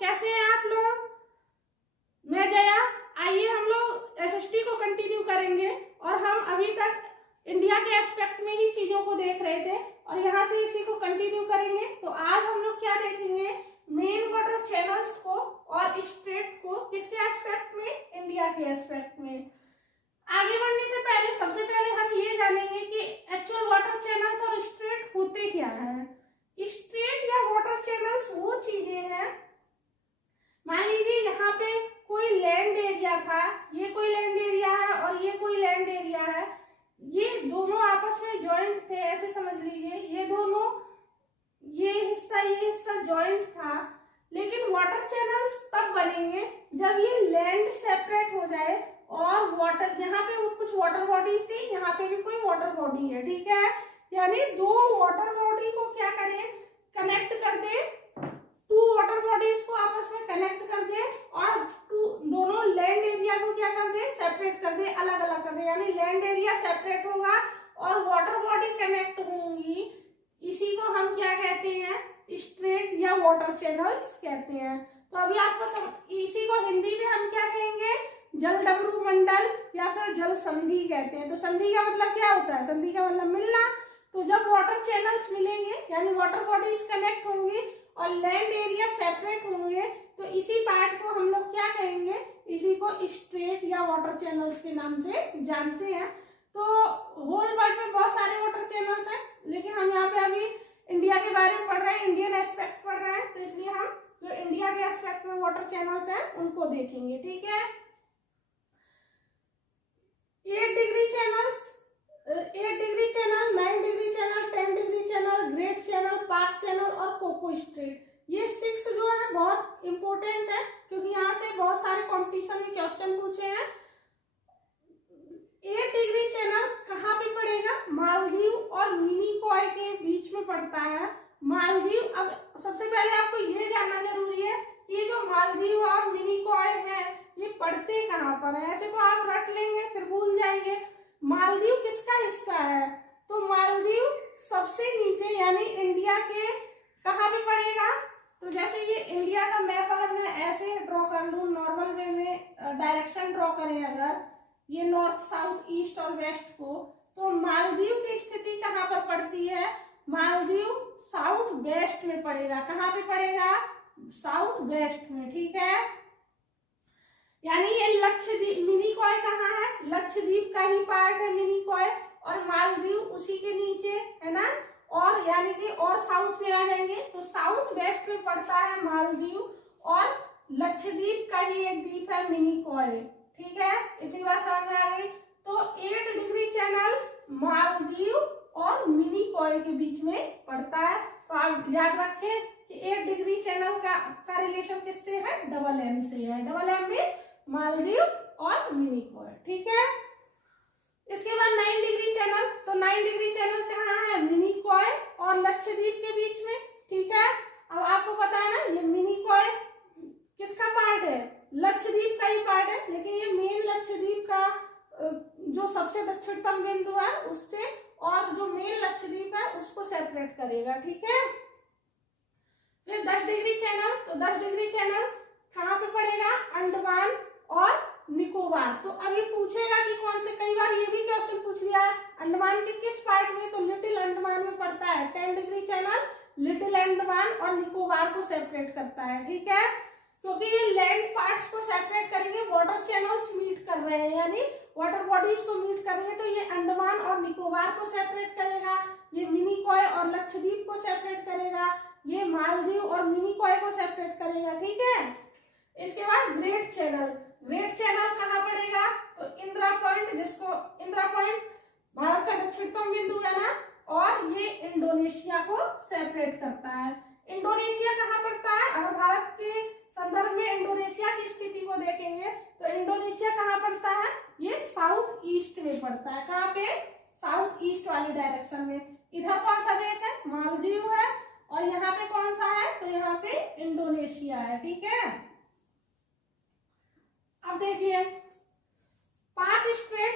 कैसे हैं आप लोग? मैं जया। आइए हम लोग एसएसटी को कंटिन्यू करेंगे और हम अभी तक इंडिया के एस्पेक्ट में ही चीजों को देख रहे थे और यहाँ से इसी को कंटिन्यू करेंगे। तो आज हम लोग क्या देखेंगे? मेन वाटर चैनल्स को और स्ट्रेट को। किसके एस्पेक्ट में? इंडिया के एस्पेक्ट में। आगे बढ़ने से पहले सबसे पहले हम ये जानेंगे कि एक्चुअल वाटर चैनल्स और स्ट्रेट होते क्या है। स्ट्रेट या वाटर चैनल्स वो चीजें हैं, मान लीजिए यहाँ पे कोई लैंड एरिया था, ये कोई लैंड एरिया है और ये कोई लैंड एरिया है, ये दोनों आपस में जॉइंट थे, ऐसे समझ लीजिए। ये दोनों, ये हिस्सा जॉइंट था। लेकिन वाटर चैनल्स तब बनेंगे जब ये लैंड सेपरेट हो जाए और वाटर, यहाँ पे कुछ वाटर बॉडीज थी, यहाँ पे भी कोई वाटर बॉडी है, ठीक है। यानी दो वाटर बॉडी को क्या करें? कनेक्ट कर दे, टू वाटर बॉडीज को आपस में कनेक्ट कर दे और दोनों लैंड एरिया को क्या कर दे? सेपरेट कर दे, अलग अलग कर दे। यानी लैंड एरिया सेपरेट होगा और वाटर बॉडी कनेक्ट होंगी। इसी को हम क्या कहते हैं? स्ट्रेट या वाटर चैनल्स कहते हैं। तो अभी आपको इसी को हिंदी में हम क्या कहेंगे? जलडमरू मंडल या फिर जल संधि कहते हैं। तो संधि का मतलब क्या होता है? संधि का मतलब मिलना। तो जब वाटर चैनल्स मिलेंगे यानी वाटर बॉडीज कनेक्ट होंगी और लैंड एरिया सेपरेट होंगे, तो इसी पार्ट को हम लोग क्या कहेंगे? इसी को स्ट्रेट या वाटर चैनल्स के नाम से जानते हैं। तो होल वर्ल्ड में बहुत सारे वाटर चैनल्स हैं, लेकिन हम यहाँ पे अभी इंडिया के बारे में पढ़ रहे हैं, इंडियन एस्पेक्ट पढ़ रहे हैं, तो इसलिए हम जो इंडिया के एस्पेक्ट में वाटर चैनल्स हैं उनको देखेंगे, ठीक है। 8 degree channels, 8 degree channel, 9 degree channel, 10 degree channel, great channel, park channel और कोको स्ट्रेट। ये 6 जो है बहुत इंपॉर्टेंट है, क्योंकि यहाँ से बहुत सारे कंपटीशन में क्वेश्चन पूछे हैं। 8 डिग्री चैनल कहाँ पे पड़ेगा? मालदीव और मिनिकॉय के बीच में पड़ता है। मालदीव, अब सबसे पहले आपको ये जानना जरूरी है कि ये जो मालदीव और मिनिकॉय है ये पड़ते कहाँ पर है। ऐसे तो आप रट लेंगे फिर भूल जाएंगे। मालदीव किसका हिस्सा है? तो मालदीव सबसे नीचे यानी इंडिया के कहाँ पे पड़ेगा? तो जैसे ये इंडिया का मैप अगर मैं ऐसे ड्रॉ कर लूं, नॉर्मल वे में डायरेक्शन ड्रॉ करें अगर, ये नॉर्थ साउथ ईस्ट और वेस्ट को, तो मालदीव की स्थिति कहाँ पर पड़ती है? मालदीव साउथ वेस्ट में पड़ेगा। कहाँ पे पड़ेगा? साउथ वेस्ट में, ठीक है। यानी ये लक्षद्वीप, मिनिकॉय कहाँ है? लक्षद्वीप का ही पार्ट है मिनिकॉय, और मालदीव उसी के नीचे है ना। और यानी कि और साउथ में आ जाएंगे तो साउथ वेस्ट में पड़ता है मालदीव और लक्षद्वीप का ही एक द्वीप है मिनिकॉय, ठीक है। इतनी बात समझ में आ गई। तो 8 डिग्री चैनल मालदीव और मिनिकॉय के बीच में पड़ता है। तो आप याद रखें कि 8 डिग्री चैनल का रिलेशन किससे है? डबल एम से है। डबल एम में मालदीव और मिनिकॉय, ठीक है। इसके बाद 9 डिग्री चैनल, तो 9 डिग्री चैनल कहाँ है? मिनिकॉय और लक्षद्वीप के बीच में, ठीक है। अब आपको पता है ना ये मिनिकॉय किसका पार्ट है? लक्षद्वीप का ही पार्ट है, लेकिन ये मेन लक्षद्वीप का जो सबसे दक्षिणतम बिंदु है उससे और जो मेन लक्षद्वीप है उसको सेपरेट करेगा, ठीक है। फिर 10 डिग्री चैनल, तो 10 डिग्री चैनल कहाँ पे पड़ेगा? अंडमान और निकोबार। तो अब ये पूछेगा कि कौन से, कई बार ये भी क्वेश्चन पूछ लिया है अंडमान के किस पार्ट में, तो लिटिल अंडमान में पड़ता है। 10 डिग्री चैनल लिटिल अंडमान और निकोबार को सेपरेट करता है, ठीक है। क्योंकि ये लैंड पार्ट्स को सेपरेट करेंगे, वाटर चैनल्स मीट कर रहे हैं यानी वाटर बॉडीज को मीट कर रहे हैं, तो ये अंडमान और निकोबार को सेपरेट करेगा, ये मिनिकॉय और लक्षद्वीप को सेपरेट करेगा, ये मालदीव और मिनिकॉय को सेपरेट करेगा, ठीक है। इसके बाद ग्रेट चैनल, ग्रेट चैनल कहाँ पड़ेगा? तो इंदिरा पॉइंट, जिसको इंदिरा पॉइंट भारत का दक्षिणतम बिंदु है ना, और ये इंडोनेशिया को सेपरेट करता है। इंडोनेशिया कहाँ पड़ता है? अगर भारत के संदर्भ में इंडोनेशिया की स्थिति को देखेंगे तो इंडोनेशिया कहाँ पड़ता है? ये साउथ ईस्ट में पड़ता है। कहाँ पे? साउथ ईस्ट वाली डायरेक्शन में। इधर कौन सा देश है? मालदीव है, और यहाँ पे कौन सा है? तो यहाँ पे इंडोनेशिया है, ठीक है। अब देखिए पाक स्ट्रेट,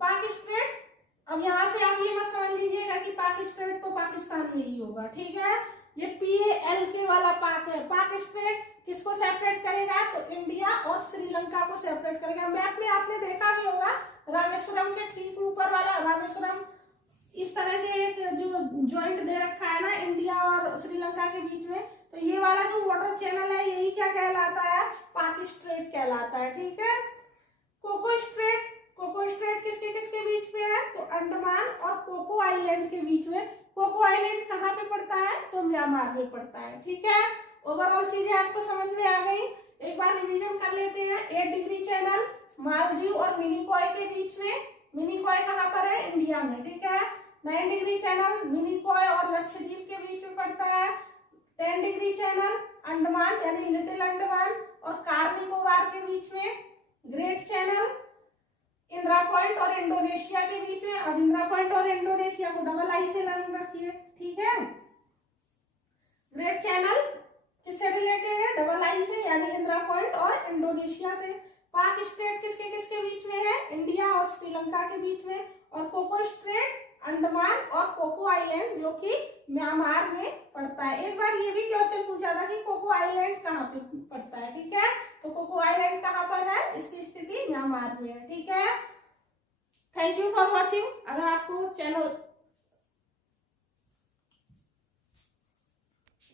पाक स्ट्रेट, अब यहाँ से आप ये मत समझ लीजिएगा कि पाक स्ट्रेट तो पाकिस्तान में ही होगा, ठीक है। ये PALK वाला पाक है। पाक स्टेट किसको सेपरेट करेगा, तो इंडिया और श्रीलंका को सेपरेट करेगा। मैप में आपने देखा भी होगा, रामेश्वरम के ठीक ऊपर वाला रामेश्वरम इस तरह से एक जो ज्वाइंट दे रखा है ना इंडिया और श्रीलंका के बीच में, तो ये वाला जो वाटर चैनल है यही क्या कहलाता है, पाक स्ट्रेट कहलाता है। ठीक है। कोको स्ट्रेट, कोको स्ट्रेट किसके किसके बीच में है, तो अंडमान और कोको आइलैंड के बीच में। कोको आइलैंड कहाँ पे पड़ता है, तो म्यांमार में पड़ता है। ठीक है। ओवरऑल चीजें आपको समझ में आ गई, एक बार रिवीजन कर लेते हैं। 8 डिग्री चैनल मालदीव और मिनिकॉय के बीच में, मिनिकॉय कहाँ पर है, इंडिया में। ठीक है। 9 डिग्री चैनल मिनिकॉय और लक्षद्वीप के बीच में पड़ता है। 10 डिग्री चैनल अंडमान यानी लिटिल अंडमान और कार निकोबार के बीच में। ग्रेट चैनल इंदिरा पॉइंट और इंडोनेशिया के बीच में। अब इंदिरा पॉइंट और इंडोनेशिया को डबल आई से लर्न रखिए। ठीक है। ग्रेट चैनल किससे रिलेटेड है, डबल आई से, यानी इंदिरा पॉइंट और इंडोनेशिया से। पाक स्ट्रेट किसके किसके बीच में है, इंडिया और श्रीलंका के बीच में। और कोको स्ट्रेट अंडमान और कोको आइलैंड जो कि म्यांमार में पड़ता है। एक बार ये भी क्वेश्चन पूछा था कि कोको आइलैंड कहाँ पे पड़ता है। ठीक है। तो कोको आइलैंड कहाँ पर है, इसकी स्थिति म्यांमार में है। ठीक है। Thank you for watching. अगर आपको चैनल